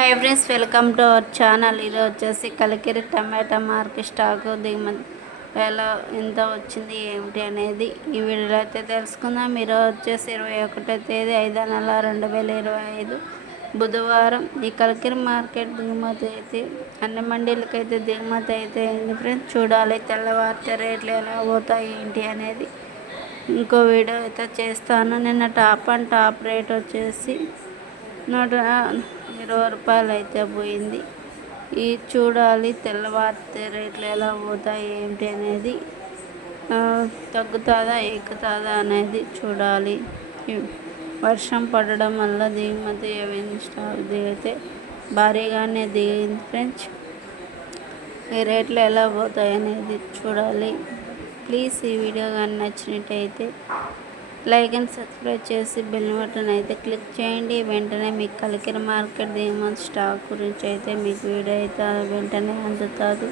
Hi friends welcome to our channel. ఇది వచ్చేసి కలికిరి టమాటా market stock దిగుమతి ఎలా ఎంత వచ్చింది ఏమిటి అనేది ఈ వీడియోలో అయితే తెలుసుకుందాం. ఈరోజు వచ్చేసి ఇరవై ఒకటో తేదీ ఐదో నెల రెండు వేల ఇరవై ఐదు బుధవారం ఈ కలికిరి మార్కెట్ దిగుమతి అయితే అన్ని మండీలకు అయితే దిగుమతి అయితే అయింది ఫ్రెండ్స్. చూడాలి తెల్లవారితే రేట్లు ఎలా పోతాయి ఏంటి అనేది ఇంకో వీడియో అయితే చేస్తాను. నిన్న టాప్ అండ్ టాప్ రేట్ వచ్చేసి నూట ఇరవై రూపాయలు అయితే పోయింది. ఈ చూడాలి తెల్లవారితే రేట్లు ఎలా పోతాయి ఏంటి అనేది తగ్గుతుందా ఎక్కుతుందా అనేది చూడాలి. వర్షం పడడం వల్ల దిగుమతి ఏమైంది? స్టాక్ దిగితే భారీగానే దిగింది ఫ్రెండ్స్. ఈ రేట్లు ఎలా పోతాయి అనేది చూడాలి. ప్లీజ్ ఈ వీడియో కానీ నచ్చినట్టయితే లైక్ అండ్ సబ్స్క్రైబ్ చేసి బెల్ బటన్ అయితే క్లిక్ చేయండి. వెంటనే మీకు కలికిన మార్కెట్ దిగుమతి స్టాక్ గురించి అయితే మీకు వీడియో అయితే వెంటనే అందుతుంది.